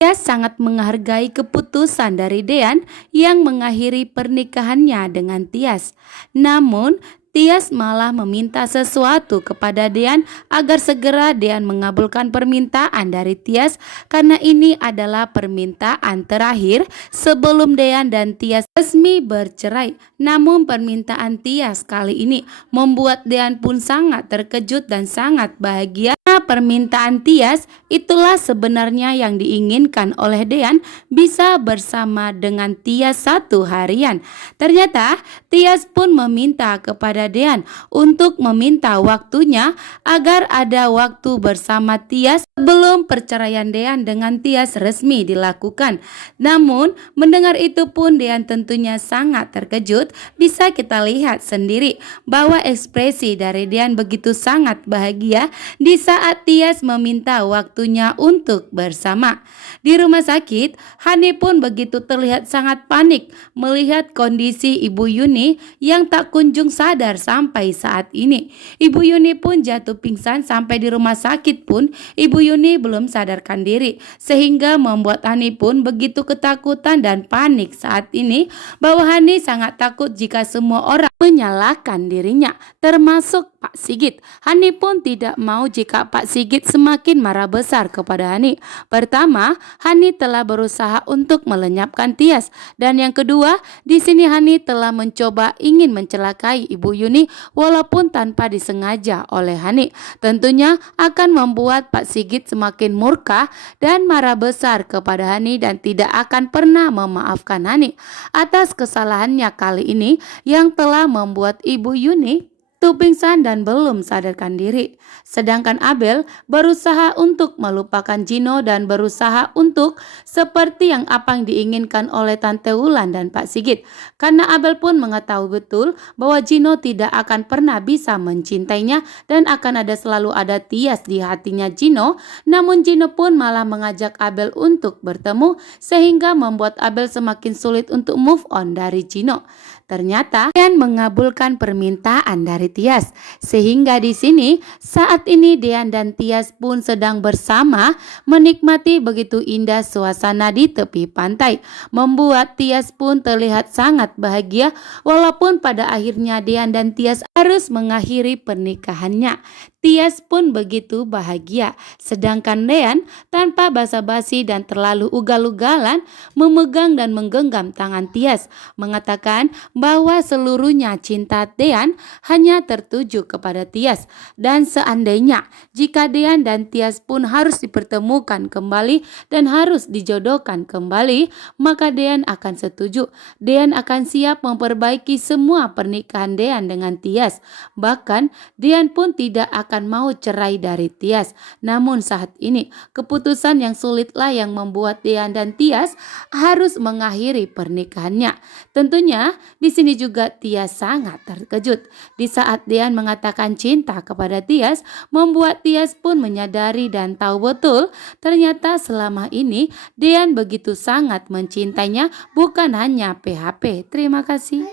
Dia sangat menghargai keputusan dari Dean yang mengakhiri pernikahannya dengan Tias. Namun, Tias malah meminta sesuatu kepada Dean agar segera Dean mengabulkan permintaan dari Tias karena ini adalah permintaan terakhir sebelum Dean dan Tias resmi bercerai. Namun permintaan Tias kali ini membuat Dean pun sangat terkejut dan sangat bahagia. Permintaan Tias itulah sebenarnya yang diinginkan oleh Dean, bisa bersama dengan Tias satu harian. Ternyata Tias pun meminta kepada Dean untuk meminta waktunya agar ada waktu bersama Tias sebelum perceraian Dean dengan Tias resmi dilakukan. Namun mendengar itu pun Dean tentunya sangat terkejut. Bisa kita lihat sendiri bahwa ekspresi dari Dean begitu sangat bahagia di saat Tias meminta waktunya untuk bersama. Di rumah sakit, Hani pun begitu terlihat sangat panik melihat kondisi Ibu Yuni yang tak kunjung sadar sampai saat ini. Ibu Yuni pun jatuh pingsan sampai di rumah sakit pun Ibu Yuni belum sadarkan diri, sehingga membuat Hani pun begitu ketakutan dan panik saat ini bahwa Hani sangat takut jika semua orang menyalahkan dirinya, termasuk Pak Sigit. Hani pun tidak mau jika Pak Sigit semakin marah besar kepada Hani. Pertama, Hani telah berusaha untuk melenyapkan Tias, dan yang kedua, di sini Hani telah mencoba ingin mencelakai Ibu Yuni walaupun tanpa disengaja oleh Hani. Tentunya akan membuat Pak Sigit semakin murka dan marah besar kepada Hani dan tidak akan pernah memaafkan Hani atas kesalahannya kali ini yang telah membuat Ibu Yuni pingsan dan belum sadarkan diri. Sedangkan Abel berusaha untuk melupakan Gino dan berusaha untuk seperti yang apa yang diinginkan oleh Tante Wulan dan Pak Sigit. Karena Abel pun mengetahui betul bahwa Gino tidak akan pernah bisa mencintainya dan akan selalu ada Tias di hatinya Gino. Namun Gino pun malah mengajak Abel untuk bertemu sehingga membuat Abel semakin sulit untuk move on dari Gino. Ternyata Dean mengabulkan permintaan dari Tias, sehingga di sini saat ini Dean dan Tias pun sedang bersama menikmati begitu indah suasana di tepi pantai, membuat Tias pun terlihat sangat bahagia walaupun pada akhirnya Dean dan Tias harus mengakhiri pernikahannya. Tias pun begitu bahagia, sedangkan Dean tanpa basa-basi dan terlalu ugal-ugalan memegang dan menggenggam tangan Tias, mengatakan bahwa seluruhnya cinta Dean hanya tertuju kepada Tias, dan seandainya jika Dean dan Tias pun harus dipertemukan kembali dan harus dijodohkan kembali, maka Dean akan setuju. Dean akan siap memperbaiki semua pernikahan Dean dengan Tias. Bahkan Dean pun tidak akan mau cerai dari Tias. Namun saat ini keputusan yang sulitlah yang membuat Dean dan Tias harus mengakhiri pernikahannya. Tentunya di sini juga Tias sangat terkejut. Di saat Dean mengatakan cinta kepada Tias, membuat Tias pun menyadari dan tahu betul ternyata selama ini Dean begitu sangat mencintainya, bukan hanya PHP. Terima kasih.